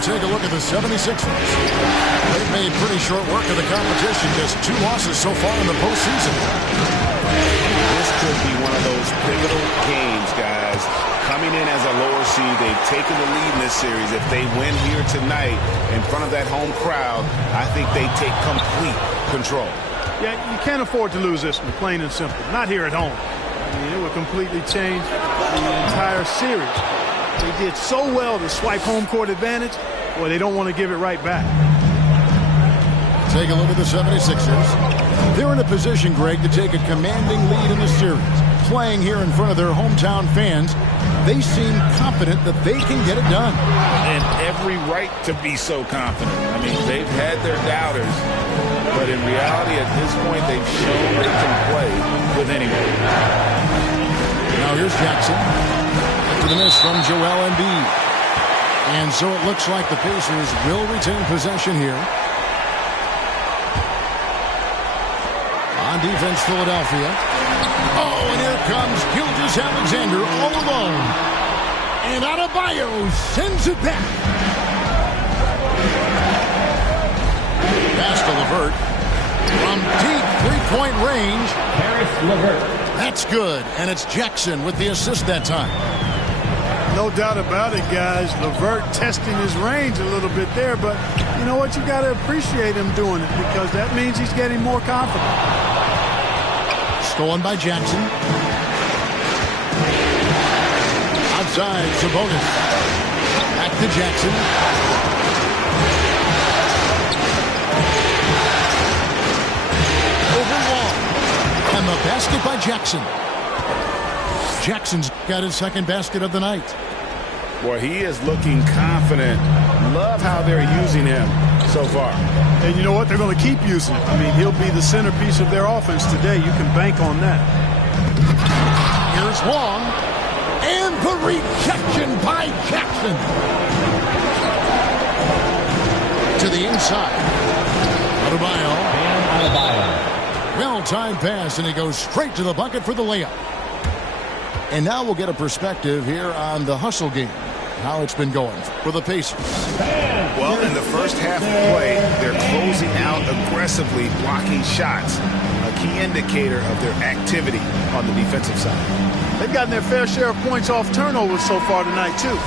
we'll take a look at the 76ers. They've made pretty short work of the competition. Just 2 losses so far in the postseason. This could be one of those pivotal games, guys. Coming in as a lower seed, they've taken the lead in this series. If they win here tonight in front of that home crowd, I think they take complete control. Yeah, you can't afford to lose this one, plain and simple. Not here at home. I mean, it would completely change the entire series. They did so well to swipe home court advantage. Boy, they don't want to give it right back. Take a look at the 76ers. They're in a position, Greg, to take a commanding lead in the series. Playing here in front of their hometown fans, they seem confident that they can get it done. And every right to be so confident. I mean, they've had their doubters, but in reality, at this point, they've shown they can play with anyone. Now here's Jackson. To the miss from Joel Embiid. And so it looks like the Pacers will retain possession here. On defense, Philadelphia. Oh, and here comes Gilgeous-Alexander all alone. And Adebayo sends it back. Pass to LeVert. From deep three-point range. Caris LeVert. That's good. And it's Jackson with the assist that time. No doubt about it, guys. LeVert testing his range a little bit there, but you know what? You got to appreciate him doing it because that means he's getting more confident. Stolen by Jackson. Outside, Sabonis. Back to Jackson. Over Wall. And the basket by Jackson. Jackson's got his second basket of the night. Boy, he is looking confident. Love how they're using him so far. And you know what? They're going to keep using him. I mean, he'll be the centerpiece of their offense today. You can bank on that. Here's Long. And the rejection by Jackson. To the inside. Adebayo. Well-timed pass, and he goes straight to the bucket for the layup. And now we'll get a perspective here on the hustle game. How it's been going for the Pacers. Well, in the first half of play, they're closing out aggressively, blocking shots. A key indicator of their activity on the defensive side. They've gotten their fair share of points off turnovers so far tonight, too.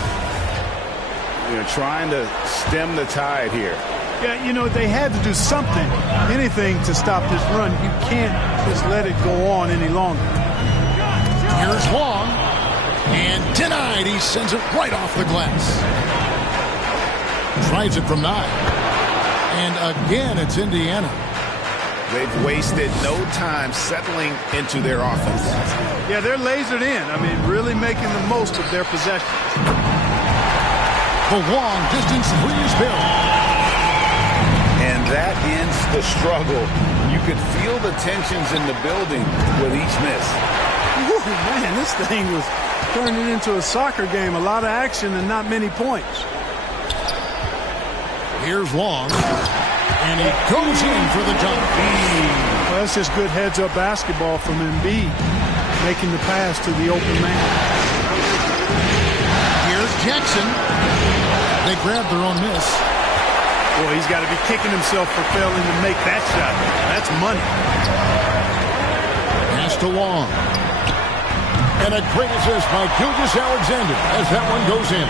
They're trying to stem the tide here. Yeah, you know, they had to do something, anything to stop this run. You can't just let it go on any longer. Here's Long. And denied. He sends it right off the glass. Tries it from 9. And again, it's Indiana. They've wasted no time settling into their offense. Yeah, they're lasered in. I mean, really making the most of their possession. The long distance three is built. And that ends the struggle. You could feel the tensions in the building with each miss. Woo, man, this thing was turning into a soccer game. A lot of action and not many points. Here's Long. And he goes in for the dunk. Well, that's just good heads-up basketball from Embiid, making the pass to the open man. Here's Jackson. They grab their own miss. Boy, he's got to be kicking himself for failing to make that shot. That's money. Pass to Long. And a great assist by Gilgeous-Alexander as that one goes in.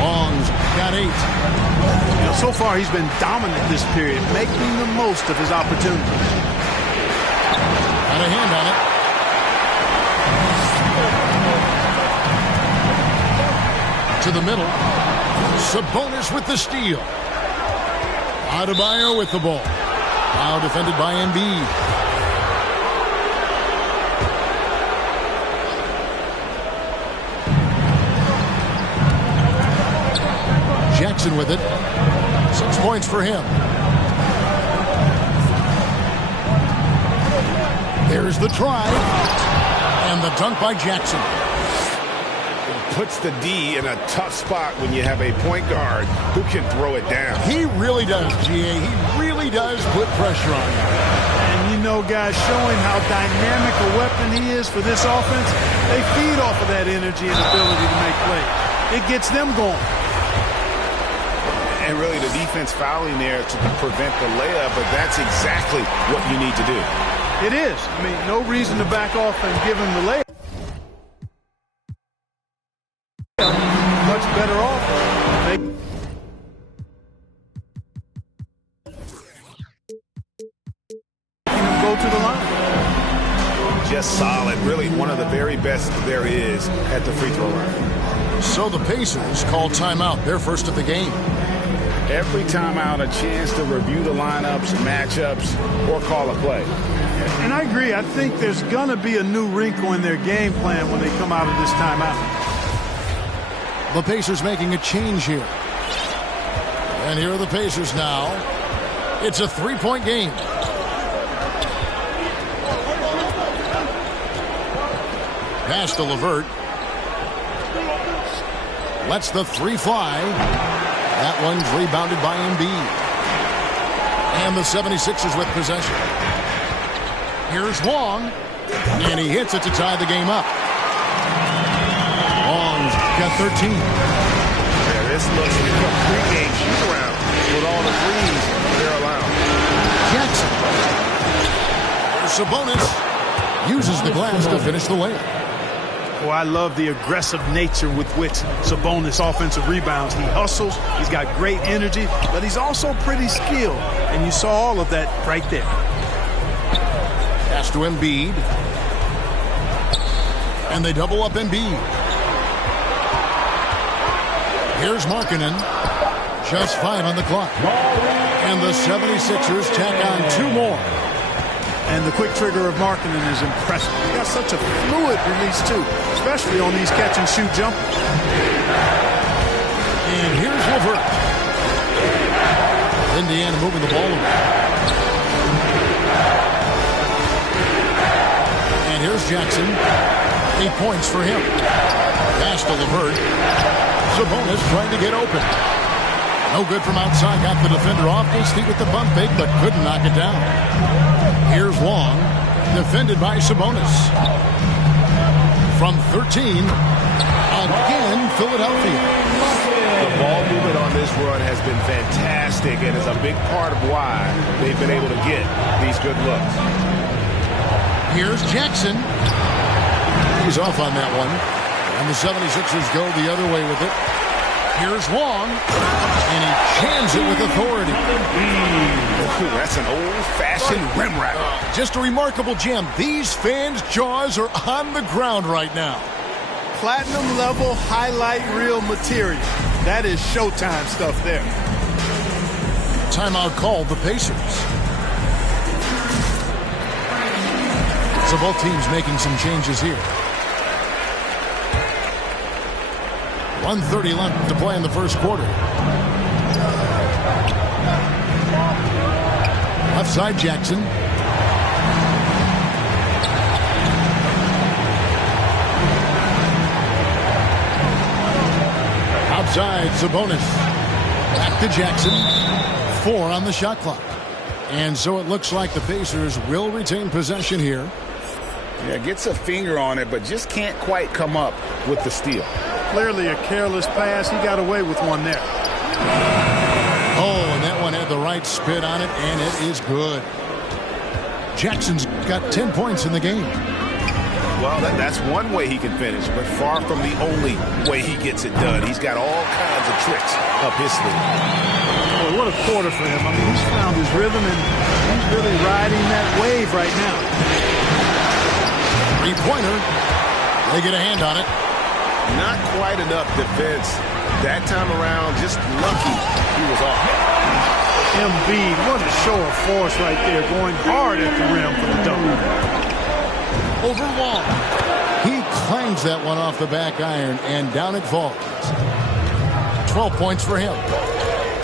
Long's got 8. You know, so far he's been dominant this period, making the most of his opportunity. Got a hand on it. To the middle. Sabonis with the steal. Adebayo with the ball. Now defended by Embiid. Jackson with it. 6 points for him. There's the try. And the dunk by Jackson. Puts the D in a tough spot when you have a point guard who can throw it down. He really does, G.A. He really does put pressure on him. And you know, guys, showing how dynamic a weapon he is for this offense, they feed off of that energy and ability to make plays. It gets them going. And really the defense fouling there to prevent the layup, but that's exactly what you need to do. It is. I mean, no reason to back off and give him the layup. Much better off. Go to the line. Just solid. Really one of the very best there is at the free throw line. So the Pacers call timeout, their first of the game. Every timeout, a chance to review the lineups, matchups, or call a play. And I agree. I think there's going to be a new wrinkle in their game plan when they come out of this timeout. The Pacers making a change here. And here are the Pacers now. It's a three-point game. Pass to LeVert. Lets the three fly. That one's rebounded by Embiid. And the 76ers with possession. Here's Wong. And he hits it to tie the game up. Wong's got 13. Yeah, this looks like a pre-game shoot-around with all the threes they're allowed. Jackson. There's Sabonis. Uses the glass to finish the layup. Oh, I love the aggressive nature with which Sabonis offensive rebounds. He hustles, he's got great energy, but he's also pretty skilled. And you saw all of that right there. Pass to Embiid. And they double up Embiid. Here's Markkanen. Just 5 on the clock. And the 76ers tack on 2 more. And the quick trigger of Markkanen is impressive. He got such a fluid release, too, especially on these catch-and-shoot jumpers. And here's LeVert. Indiana moving the ball over. And here's Jackson. 8 points for him. Pass to LeVert. Sabonis trying to get open. No good from outside. Got the defender off his feet with the pump fake, but couldn't knock it down. Here's Wong, defended by Sabonis. From 13, again, Philadelphia. The ball movement on this run has been fantastic and is a big part of why they've been able to get these good looks. Here's Jackson. He's off on that one. And the 76ers go the other way with it. Here's Wong, and he jams it with authority. That's an old-fashioned rim rack. Just a remarkable jam. These fans' jaws are on the ground right now. Platinum level highlight reel material. That is Showtime stuff there. Timeout called the Pacers. So both teams making some changes here. 1:30 left to play in the first quarter. Left side, Jackson. Outside, Sabonis. Back to Jackson. 4 on the shot clock. And so it looks like the Pacers will retain possession here. Yeah, gets a finger on it, but just can't quite come up with the steal. Clearly a careless pass. He got away with one there. Oh, and that one had the right spin on it, and it is good. Jackson's got 10 points in the game. Well, that's one way he can finish, but far from the only way he gets it done. He's got all kinds of tricks up his sleeve. Boy, what a quarter for him. I mean, he's found his rhythm, and he's really riding that wave right now. Three-pointer. They get a hand on it. Not quite enough defense that time around. Just lucky he was off. Embiid, what a show of force right there, going hard at the rim for the dunk. Over Wall. He clangs that one off the back iron, and down it falls. 12 points for him.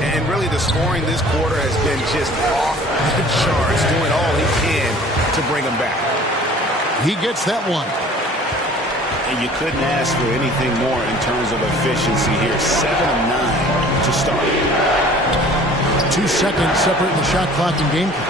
And really the scoring this quarter has been just off the charts, doing all he can to bring them back. He gets that one. And you couldn't ask for anything more in terms of efficiency here. 7 of 9 to start. 2 seconds separating the shot clock and game clock.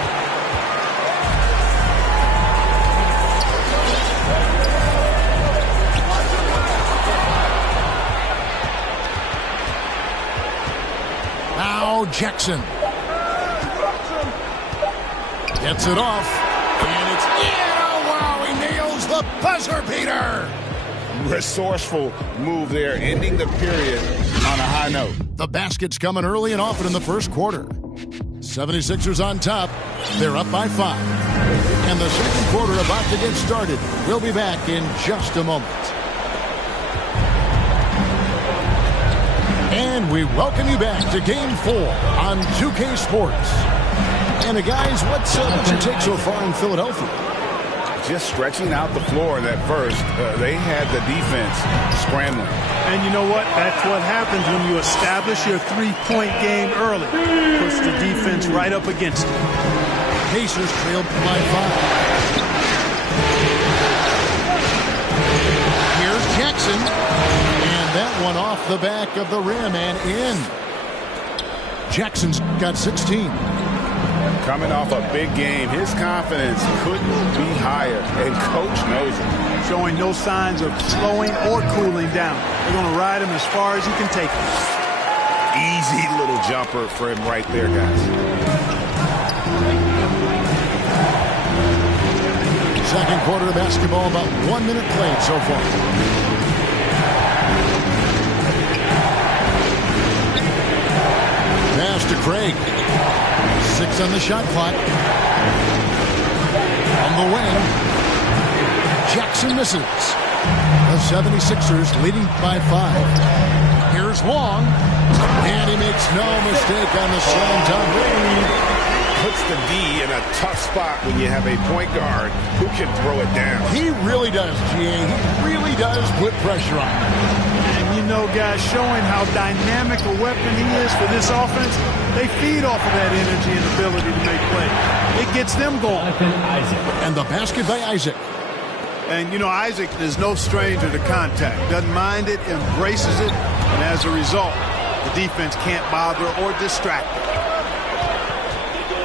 Now Now Jackson. Gets it off. And it's in. Oh, wow. He nails the buzzer beater. Resourceful move there, ending the period on a high note. The basket's coming early and often in the first quarter. 76ers on top. They're up by 5. And the second quarter about to get started. We'll be back in just a moment. And we welcome you back to Game 4 on 2K Sports. And guys, what's your take so far in Philadelphia? Just stretching out the floor in that first. They had the defense scrambling. And you know what? That's what happens when you establish your three-point game early. Push the defense right up against it. Pacers trailed by 5. Here's Jackson. And that one off the back of the rim and in. Jackson's got 16. Coming off a big game, his confidence couldn't be higher, and coach knows it. Showing no signs of slowing or cooling down. They're going to ride him as far as he can take him. Easy little jumper for him right there, guys. Second quarter of basketball, about 1 minute played so far. Pass to Craig. 6 on the shot clock. On the wing. Jackson misses. The 76ers leading by 5. Here's Long. And he makes no mistake on the slam dunk. Puts the D in a tough spot when you have a point guard who can throw it down. He really does, GA. He really does put pressure on him. And you know, guys, showing how dynamic a weapon he is for this offense, they feed off of that energy and ability to make plays. It gets them going. And the basket by Isaac. And, you know, Isaac is no stranger to contact. Doesn't mind it, embraces it, and as a result, the defense can't bother or distract him.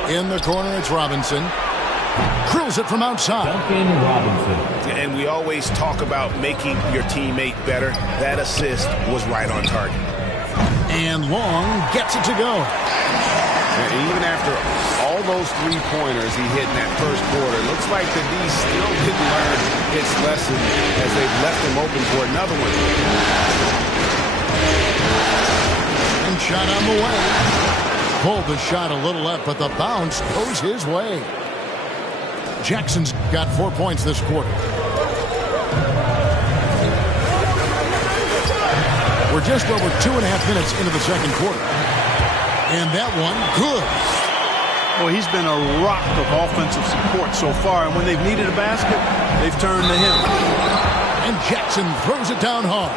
In the corner, it's Robinson. Drills it from outside. Duncan Robinson. And we always talk about making your teammate better. That assist was right on target. And Long gets it to go. And even after all those three-pointers he hit in that first quarter, it looks like the D still didn't learn its lesson as they've left him open for another one. And shot on the way. Pulled the shot a little left, but the bounce goes his way. Jackson's got 4 points this quarter. We're just over 2.5 minutes into the second quarter. And that one, good. Well, he's been a rock of offensive support so far, and when they've needed a basket, they've turned to him. And Jackson throws it down hard.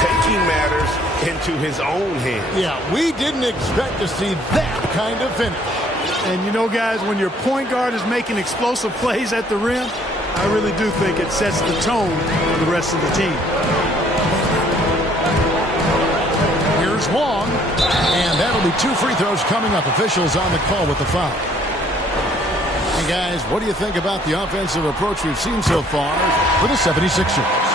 Taking matters into his own hands. Yeah, we didn't expect to see that kind of finish. And you know, guys, when your point guard is making explosive plays at the rim, I really do think it sets the tone for the rest of the team. Here's Long, and that'll be 2 free throws coming up. Officials on the call with the foul. And guys, what do you think about the offensive approach we've seen so far for the 76ers?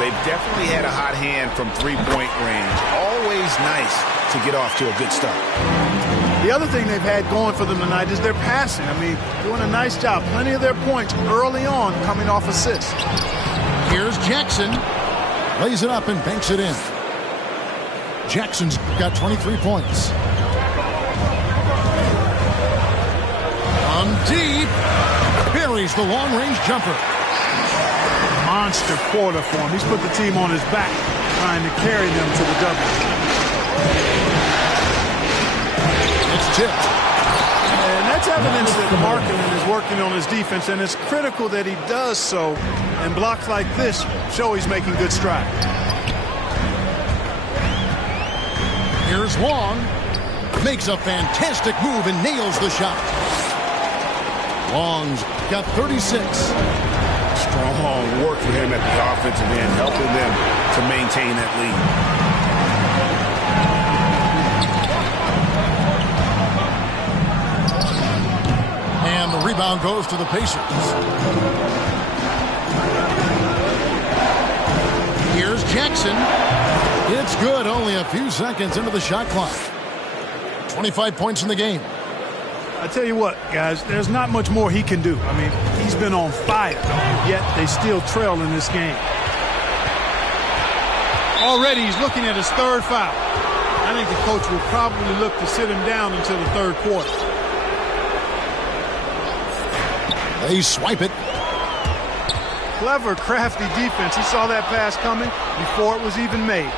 They've definitely had a hot hand from three-point range. Always nice to get off to a good start. The other thing they've had going for them tonight is their passing. I mean, doing a nice job. Plenty of their points early on coming off assists. Here's Jackson. Lays it up and banks it in. Jackson's got 23 points. On deep. Buries the long-range jumper. Monster quarter for him. He's put the team on his back, trying to carry them to the W. It's tipped. And that's evidence that Markkanen is working on his defense, and it's critical that he does so. And blocks like this show he's making good strides. Here's Long. Makes a fantastic move and nails the shot. Long's got 36. Strong work for him at the offensive end, helping them to maintain that lead. And the rebound goes to the Pacers. Here's Jackson. It's good, only a few seconds into the shot clock. 25 points in the game. I tell you what, guys, there's not much more he can do. I mean, he's been on fire, yet they still trail in this game. Already he's looking at his third foul. I think the coach will probably look to sit him down until the third quarter. They swipe it. Clever, crafty defense. He saw that pass coming before it was even made.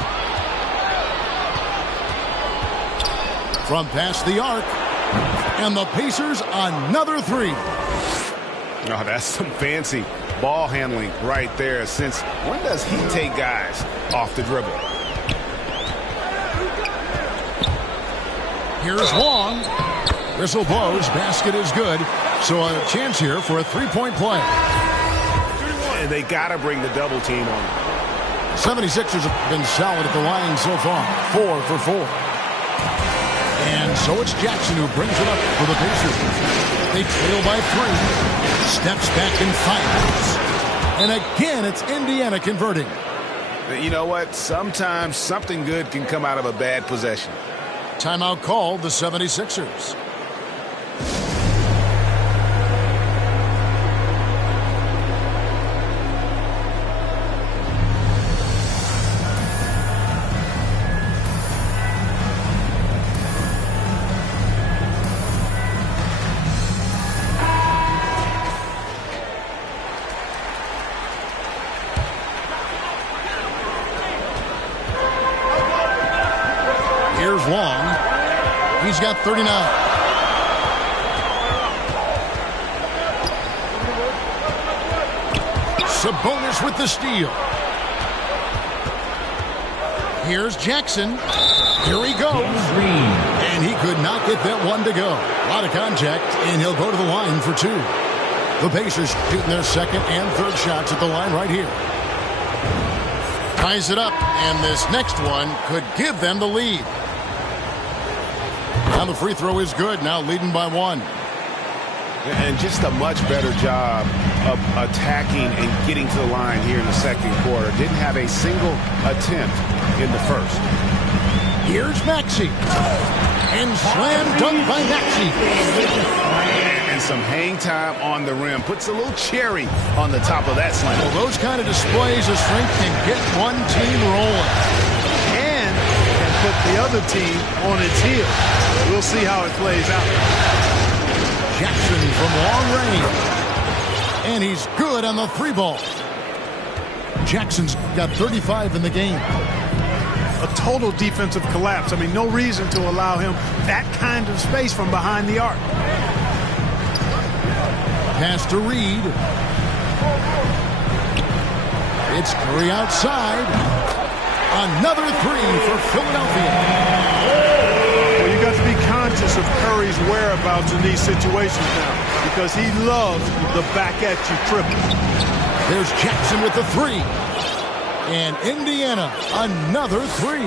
From past the arc. And the Pacers another three. Oh, that's some fancy ball handling right there. Since when does he take guys off the dribble? Here's Long. Whistle blows. Basket is good. So a chance here for a three-point play. And they got to bring the double team on. 76ers have been solid at the line so far. 4 for 4. And so it's Jackson who brings it up for the Pacers. They trail by 3. Steps back and fires. And again, it's Indiana converting. You know what? Sometimes something good can come out of a bad possession. Timeout called the 76ers. Here's Long. He's got 39. Sabonis with the steal. Here's Jackson. Here he goes. And he could not get that one to go. A lot of contact, and he'll go to the line for 2. The Pacers shooting their second and third shots at the line right here. Ties it up, and this next one could give them the lead. Now the free throw is good, now leading by 1. And just a much better job of attacking and getting to the line here in the second quarter. Didn't have a single attempt in the first. Here's Maxey. And slam dunk by Maxey. And some hang time on the rim. Puts a little cherry on the top of that slam. Well, those kind of displays of strength can get one team rolling. And can put the other team on its heels. We'll see how it plays out. Jackson from long range. And he's good on the 3-ball. Jackson's got 35 in the game. A total defensive collapse. I mean, no reason to allow him that kind of space from behind the arc. Pass to Reed. It's Curry outside. Another 3 for Philadelphia. Well, you got to be conscious of Curry's whereabouts in these situations now, because he loves the back-at-you triple. There's Jackson with the 3. And Indiana, another 3.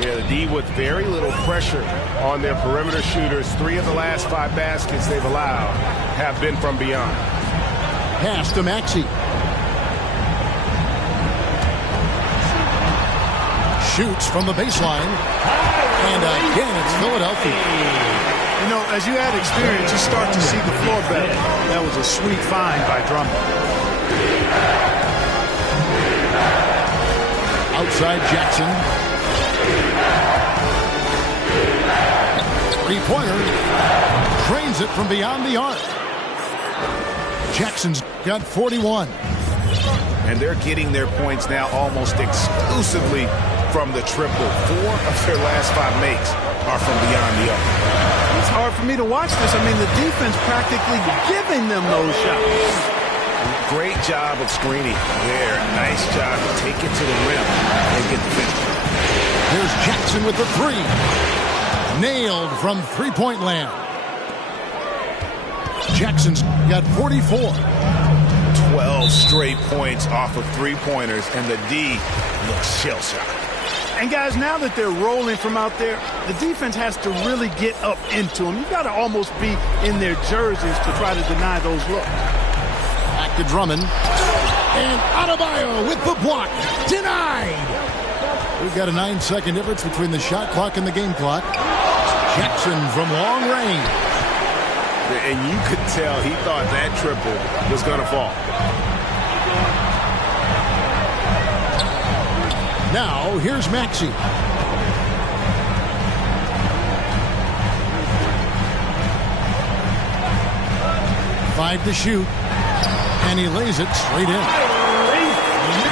Yeah, the D with very little pressure on their perimeter shooters. 3 of the last 5 baskets they've allowed have been from beyond. Pass to Maxey. Shoots from the baseline. And again, it's Philadelphia. You know, as you add experience, you start to see the floor better. That was a sweet find by Drummond. Outside Jackson. 3-pointer. Trains it from beyond the arc. Jackson's got 41. And they're getting their points now almost exclusively from the triple. 4 of their last 5 makes are from beyond the arc. It's hard for me to watch this. I mean, the defense practically giving them those shots. Great job of screening there. Nice job to take it to the rim and get the finish. There's Jackson with the 3. Nailed from 3-point land. Jackson's got 44. 12 straight points off of 3-pointers, and the D looks shell-shocked. And guys, now that they're rolling from out there, the defense has to really get up into them. You've got to almost be in their jerseys to try to deny those looks. Back to Drummond. And Adebayo with the block. Denied. We've got a 9-second difference between the shot clock and the game clock. Jackson from long range. And you could tell he thought that triple was going to fall. Now, here's Maxey. Five to shoot. And he lays it straight in.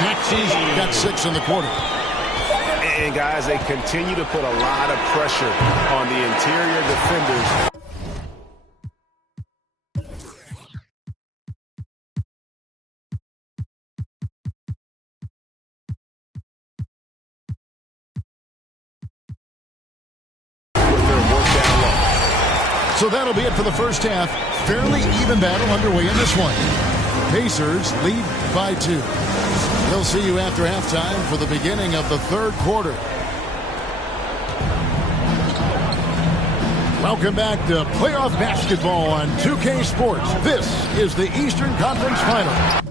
Maxey's got 6 in the quarter. And, guys, they continue to put a lot of pressure on the interior defenders. So that'll be it for the first half. Fairly even battle underway in this one. Pacers lead by 2. We'll see you after halftime for the beginning of the third quarter. Welcome back to playoff basketball on 2K Sports. This is the Eastern Conference Final.